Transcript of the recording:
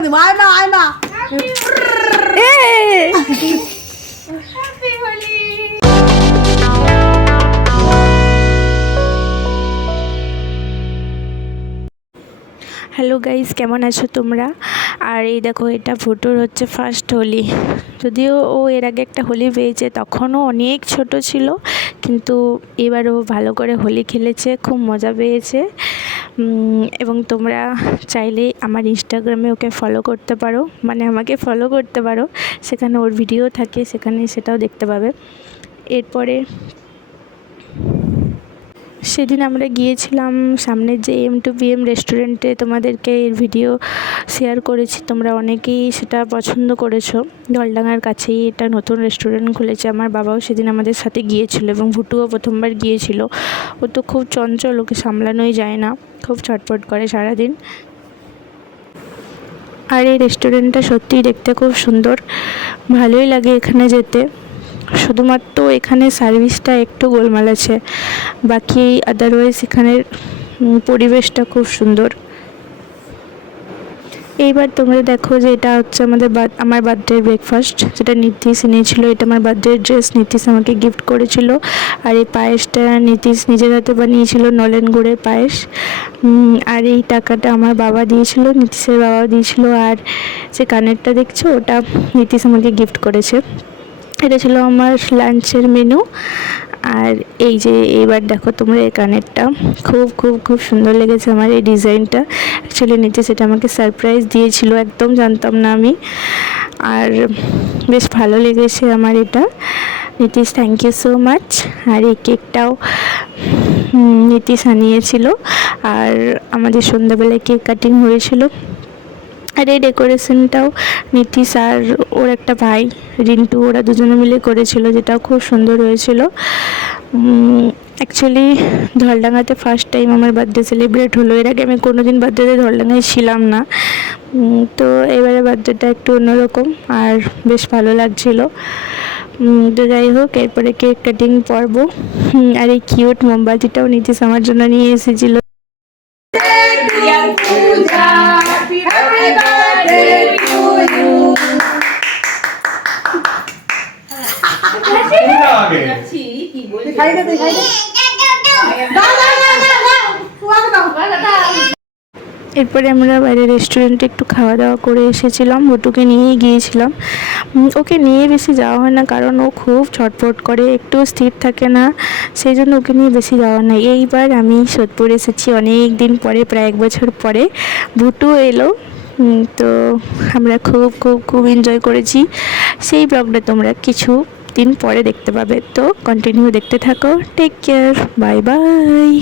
আয় মা আয় মা হ্যালো গাইস, কেমন আছো তোমরা? আর এই দেখো, এটা ভুটুর হচ্ছে ফার্স্ট হোলি। যদিও ও এর আগে একটা হোলি পেয়েছে, তখনও অনেক ছোট ছিল, কিন্তু এবার ও ভালো করে হোলি খেলেছে, খুব মজা পেয়েছে। এবং তোমরা চাইলে আমার ইনস্টাগ্রামে ওকে ফলো করতে পারো, মানে আমাকে ফলো করতে পারো, সেখানে ওর ভিডিও থাকে, সেখানে সেটাও দেখতে পাবে। এরপরে সেদিন আমরা গিয়েছিলাম সামনের যে M2PM রেস্টুরেন্টে, তোমাদেরকে এর ভিডিও শেয়ার করেছি, তোমরা অনেকেই সেটা পছন্দ করেছো। জলডাঙার কাছেই এটা নতুন রেস্টুরেন্ট খুলেছে। আমার বাবাও সেদিন আমাদের সাথে গিয়েছিল এবং ভুটুও প্রথমবার গিয়েছিল। ও তো খুব চঞ্চল, ওকে সামলানোই যায় না, খুব ছটফট করে সারাদিন। আর এই রেস্টুরেন্টটা সত্যিই দেখতে খুব সুন্দর, ভালোই লাগে এখানে যেতে। শুধুমাত্র এখানে সার্ভিসটা একটু গোলমাল আছে, বাকি আদারওয়াইজ এখানের পরিবেশটা খুব সুন্দর। এইবার তোমরা দেখো যে এটা হচ্ছে আমার বার্থডে ব্রেকফাস্ট, যেটা নীতিশ এনেছিল। এটা আমার বার্থডে ড্রেস, নীতিশ আমাকে গিফট করেছিল। আর এই পায়েসটা নীতিশ নিজের হাতে বানিয়েছিল, নলেন গুড়ের পায়েস। আর এই টাকাটা আমার বাবা দিয়েছিল, নীতিশের বাবা দিয়েছিল। আর যে কানেরটা দেখছো, ওটা নীতিশ আমাকে গিফট করেছে। এটা ছিল আমার লাঞ্চের মেনু। আর এই যে এবার দেখো তোমরা, এই কানেরটা খুব খুব খুব সুন্দর লেগেছে আমার এই ডিজাইনটা। অ্যাকচুয়ালি নিচে সেটা আমাকে সারপ্রাইজ দিয়েছিল, একদম জানতাম না আমি। আর বেশ ভালো লেগেছে আমার এটা। Nitish, thank you so much. আর এই কেকটাও নীতিশ আনিয়েছিল। আর আমাদের সন্ধ্যাবেলায় কেক কাটিং হয়েছিল। আর এই ডেকোরেশনটাও নীতিশ আর ওর একটা ভাই রিন্টু, ওরা দুজনে মিলে করেছিল, যেটাও খুব সুন্দর হয়েছিল। অ্যাকচুয়ালি ধলডাঙাতে ফার্স্ট টাইম আমার বার্থডে সেলিব্রেট হলো। এর আগে আমি কোনো দিন বার্থডেতে ধলডাঙায় ছিলাম না, তো এবারে বার্থডেটা একটু অন্যরকম আর বেশ ভালো লাগছিলো। তো যাই হোক, এরপরে কেক কাটিং পর্ব। আর এই কিউট মোমবাতিটাও নীতিশ আমার জন্য নিয়ে এসেছিলো। এরপরে আমরা বাইরে রেস্টুরেন্টে একটু খাওয়া দাওয়া করে এসেছিলাম। ভুটুকে নিয়েই গিয়েছিলাম। ওকে নিয়ে বেশি যাওয়া হয় না, কারণ ও খুব ছটফট করে, একটু স্থির থাকে না, সেই জন্য ওকে নিয়ে বেশি যাওয়া নাই। এইবার আমি সোদপুর এসেছি অনেক দিন পরে, প্রায় 1 বছর পরে। ভুটু এলো, তো আমরা খুব খুব খুব এনজয় করেছি। সেই ব্লগটা তোমরা কিছু দিন পরে দেখতে পাবে, তো কন্টিনিউ দেখতে থাকো। Take care, bye by.